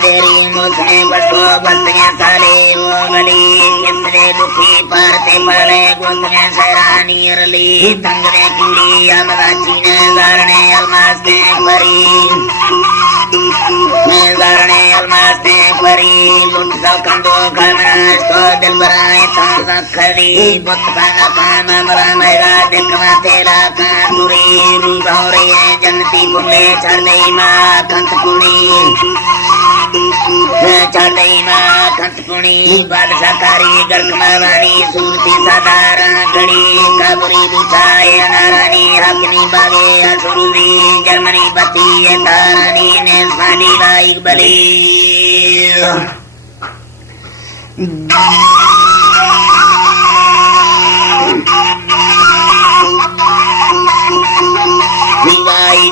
तेरी मुझे बसो बसने साले वो गली कितने दुखी परते पड़े गुंदने सरानी अरली तंगने कीड़ी अमराची ने गारने अलमास्ते परी गारने अलमास्ते परी लुट सा कंदो कमराज को दिल बनाए ताजा खरी बुत पाना पाना मरा मेरा दिखना तेरा कांदुरी रूबावरी जन्नती बुले चले माँ कंत कुड़ी चले माँ कंतपुणी बादशाह कारी गर्कमावानी सूरती साधारण घड़ी काबुरी बिछाए नारानी हकनी बागे असुरुदी जर्मनी बती तारानी ने सानी बाइक बली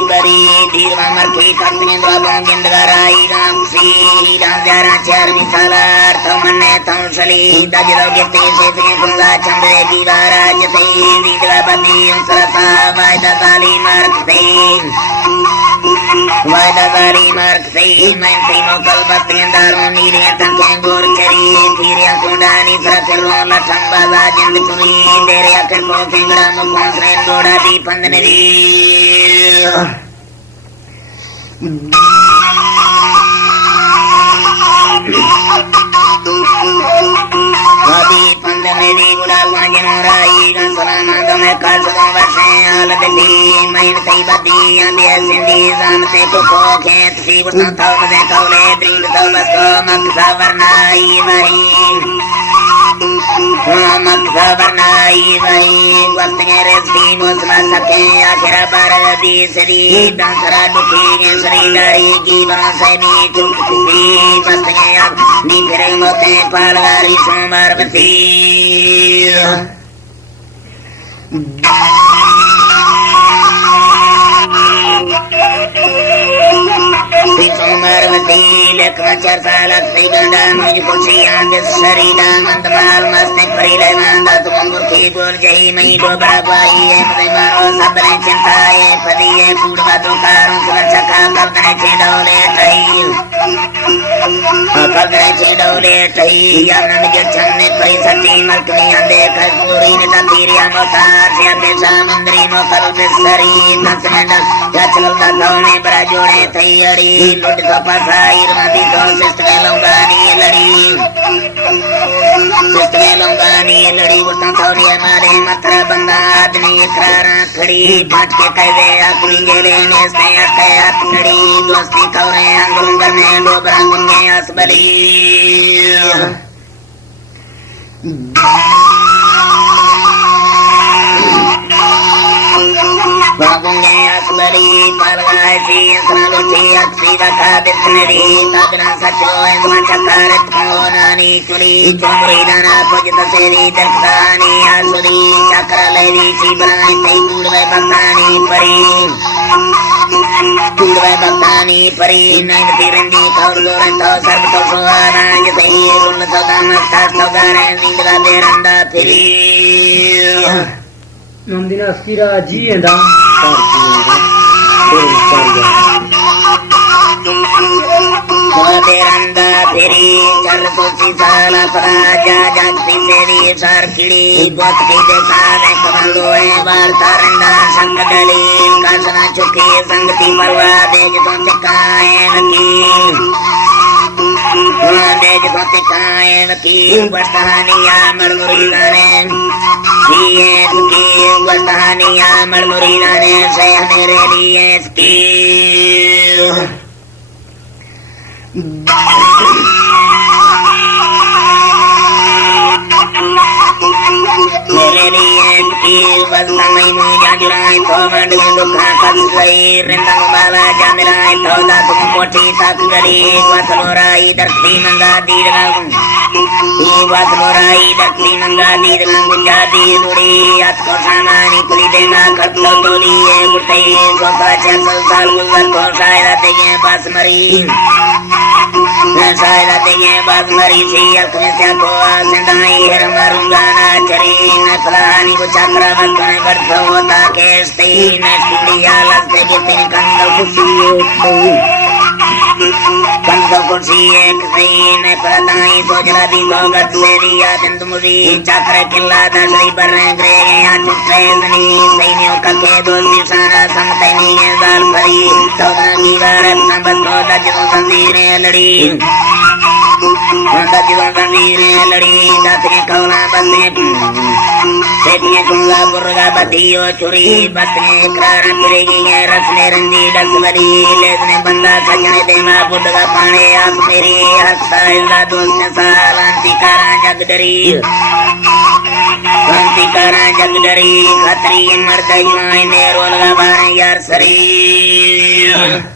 बरी धीरवा मरखी कंपेंद्र बांगेंद्राई राम सी राजारा चार मिसालार तमन्ने तंसली दजरोगे तेजे ते गुंगा चंद्रे दीवारा जते विद्रा बंदी सरसा वायदा ताली मारते मैं तीनों कल बत्तीदारों नीरे तंके गोर चरी धीरे कुंडानी सरकरो लठंबाजा जिंद कुनी तेरे अकल को फिंगरा मुखोंसरे गोड़ा दी पंदनवी वादी पंदनवी गुड़ा वाजनराई गंसलानंद में कासों वसे आलदली मैं तई बदी अंधे सिंधी जानते को खेत सी वसन थाव दे कौले द्रिंग तवस को मक्सा वरनाई वही मक्सा वरनाई वही वक्त रेसी मोसमा सके आखिरा बारदी सदी डांसरा दुखी सरी डारी की बांसे भी चुपी वक्त निकरे मोते पालवारी सोमवार बसी सोमवारवती लखन चार साल गंडा मुझको सियान शरीरा मंदमाल मस्त परिले नंदा तुम बुद्धि बोल जही मई डोबरा बाई है मुझे मारो सबने चिंता है पदी है पूर्वा तो कारों सुरक्षा का कब्दने छेड़ौले ठई कब्दने छेड़ौले ठई यानन के छन्ने परी सटी मलकनी अंधे कसूरी ने तंदीरिया मोतार से अंधे सामंद्री मोकल बिसरी नसमेंडा चचल दाने बरा जोड़े थई अड़ी लुट तो पसाई रमादी तो सिस्टमे लंगानी लड़ी उठा थोड़ी हमारे मथरा बंदा आदमी इकरारा खड़ी पांच के कहवे अपनी गेले ने से अकया खड़ी दोस्ती कौरे अंगुंगर में डोबरा गुंगे असबली बाबुंगे असबरी परगासी असनालोची अक्सी रखा बिस्नरी ताजना सचो एंगमा चकारत कोनानी चुली चुमरी दाना पुजत सेरी दर्शदानी आसुरी चक्र लेवी सी बनाई तई पूर्वे भक्तानी परी पूर्वे भक्तानी परी नैन तिरंदी कौलोरन तो सर्व तो सुहाना जते रुन तो दामस्ता तो गारे निंदवा बेरंदा फिरी नंदिना अस्किरा जी एंदा बेरंदा फिरी चल तुलसी साला पराजा जागती तेरी सार किड़ी गोत की देखा ने कमलो है वार्ता रंदा संग दली कासना चुकी संगति मरवा देज तो चिकाए नकी देज तो चिकाए नकी वर्तहानिया मरमुरी गाने ये की वर्तहानिया मरमुरी गाने से मेरे लिए इसकी मेरे लिए वस्तमय मुझा जुराए तो मंडल दुखा कल गई रिंदंग बाला जांदराए तो दात कोठी तक गली वसलोराई दर्शी मंगा दीरंग वसलोराई दर्शी मंगा दीरंग जादी लुड़ी अतको सामानी कुली देना कटलो तोली है गुटे गोका चंदल साल गुजर को शायरा देगे बासमरी शायरा देगे बासमरी सी अखने से को आसंदाई हर मारूंगा ना चरी न फलानी को चक्रा मत बढ़ता होता के स्ती न स्टूडी खुशी एक कंद कुर्सी एक सही ने प्रदाई सोचला दी भगत सेरी या चंदमुरी चक्र किला दसई पर ग्रे या चुप्रेजनी सैन्यों का के दो दिशाना संतनी के दाल भरी सौदा दीवार संबंधों दजों संदीरे लड़ी दजों संदीरे लड़ी दातरे कौला बंदे सेठिये कुंगा बुर्गा बधियो चुरी बतने क्रारा पिरेगी है रसने रंदी डसवरी लेसने बंदा सजने दे मा बुद्धगा पाने आप मेरी हस्ता इल्ला दोस्त सालांती कारा जगदरी लांती कारा जगदरी खतरी मर्द जुआई ने रोलगा बारे यार सरी